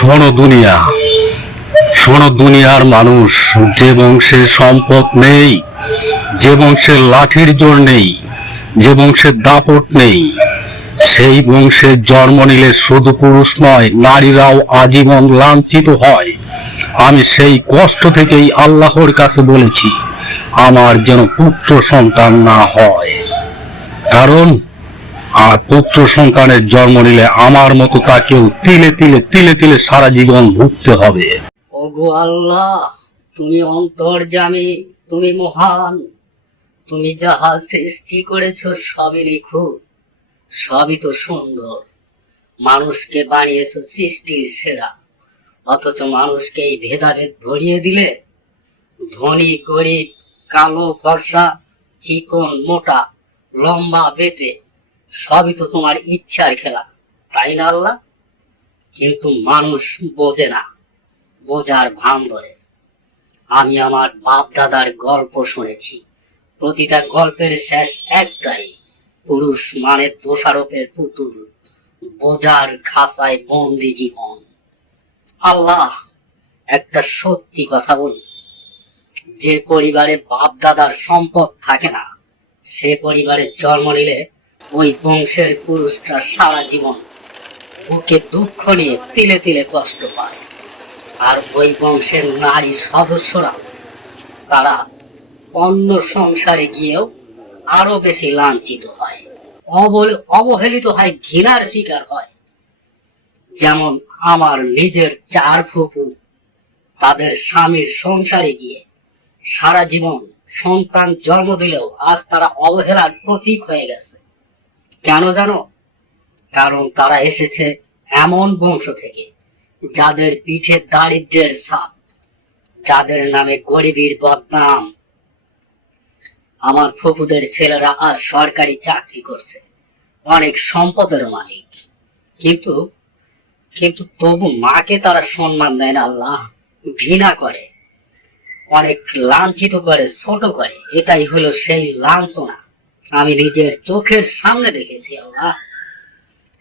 শোনো দুনিয়া, শোনো দুনিয়ার মানুষ, যে বংশের সম্পদ নেই, যে বংশের লাঠির জোর নেই, যে বংশের দাপট নেই, সেই বংশের জন্ম নিলে শুধু পুরুষ নয়, নারীরাও আজীবন লাঞ্ছিত হয়। আমি সেই কষ্ট থেকেই আল্লাহর কাছে বলেছি আমার যেন পুত্র সন্তান না হয়, কারণ আর পুত্র সন্তানের জন্ম নিলে আমার মতো তাকেও তিলে তিলে তিলে তিলে সারা জীবন ভুগতে হবে। ওগো আল্লাহ, তুমি অন্তর্যামী, তুমি মহান। তুমি যাহা সৃষ্টি করেছ সবই নিখুঁত, সবই তো সুন্দর। মানুষকে বানিয়েছ সৃষ্টির সেরা, অথচ মানুষকে এই ভেদাভেদ ভরিয়ে দিলে। ধনী গরিব, কালো ফর্সা, চিকন মোটা, লম্বা বেটে, সবই তো তোমার ইচ্ছার খেলা, তাই না আল্লাহ? কিন্তু মানুষ বোঝে না, বোঝার ভান ধরে। আমি আমার বাপ দাদার গল্প শুনেছি, প্রতিটা গল্পের শেষ একটাই, পুরুষ মানে দোষারোপের পুতুল, বোঝার খাঁচায় বন্দি জীবন। আল্লাহ, একটা সত্যি কথা বলি, যে পরিবারে বাপ দাদার সম্পদ থাকে না, সে পরিবারে জন্ম নিলে ওই বংশের পুরুষটা সারা জীবন বুকে দুঃখ নিয়ে তিলে তিলে কষ্ট পায়। আর ওই বংশের নারী সদস্যরা, তারা অন্য সংসারে গিয়েও আরো বেশি লাঞ্ছিত হয়, অবহেলিত হয়, ঘৃণার শিকার হয়। যেমন আমার নিজের 4 ফুফু, তাদের স্বামীর সংসারে গিয়ে সারা জীবন সন্তান জন্ম দিলেও আজ তারা অবহেলার প্রতীক হয়ে গেছে। কেন জানো? কারণ তারা এসেছে এমন বংশ থেকে যাদের পিঠে দারিদ্র্যের ছাপ, যাদের নামে গরিবের বদনাম। আমার ফুফুদের ছেলেরা আজ সরকারি চাকরি করছে, অনেক সম্পদের মালিক, কিন্তু কিন্তু তবু মাকে তারা সম্মান দেয় না আল্লাহ, ঘৃণা করে, অনেক লাঞ্ছিত করে, ছোট করে। এটাই হলো সেই লাঞ্ছনা, আমি নিজের চোখের সামনে দেখেছি আল্লাহ।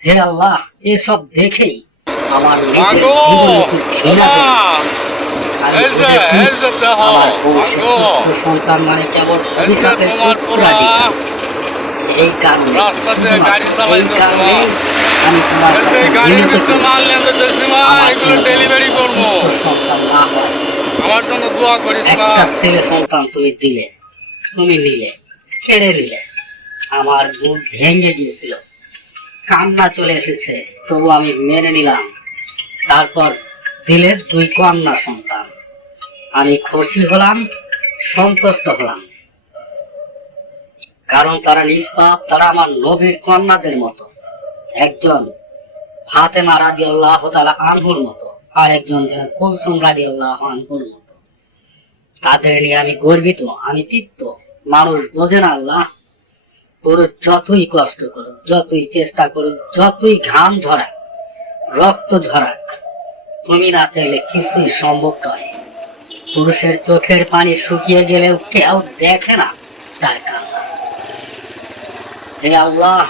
হে আল্লাহ, এসব দেখেই আমার নিজের জীবনে ঘৃণা করে। আমি বুঝেছি আমার বংশে পুত্র সন্তান মানে কেবল অভিশাপের উত্তরাধিকার। এই কারণে এই কারণে আমি তোমার কাছে বিনীত করেছি, আমার পুত্র সন্তান না হয়। একটা ছেলে সন্তান তুমি দিলে, তুমি নিলে, কেড়ে নিলে। আমার বুক ভেঙে গিয়েছিল, কান্না চলে এসেছে, তবু আমি মেনে নিলাম। তারপর দিলে 2 কন্যা সন্তান, আমি খুশি হলাম, সন্তুষ্ট হলাম, কারণ তারা নিষ্পাপ, তারা আমার নবীর কন্যাদের মতো। একজন ফাতেমা রাদিয়াল্লাহু তাআলা আনহুর মতো, আর একজন যেন কুলসুম রাদিয়াল্লাহু আনহুর মতো। তাদের নিয়ে আমি গর্বিত, আমি তৃপ্ত। মানুষ বোঝে না আল্লাহ, পুরুষ যতই কষ্ট করুক, যতই চেষ্টা করুক, যতই ঘাম ঝরাক, রক্ত ঝরাক, তুমি না চাইলে কিছুই সম্ভব নয়। পুরুষের চোখের পানি শুকিয়ে গেলেও কেউ দেখে না তার কান্না। হে আল্লাহ,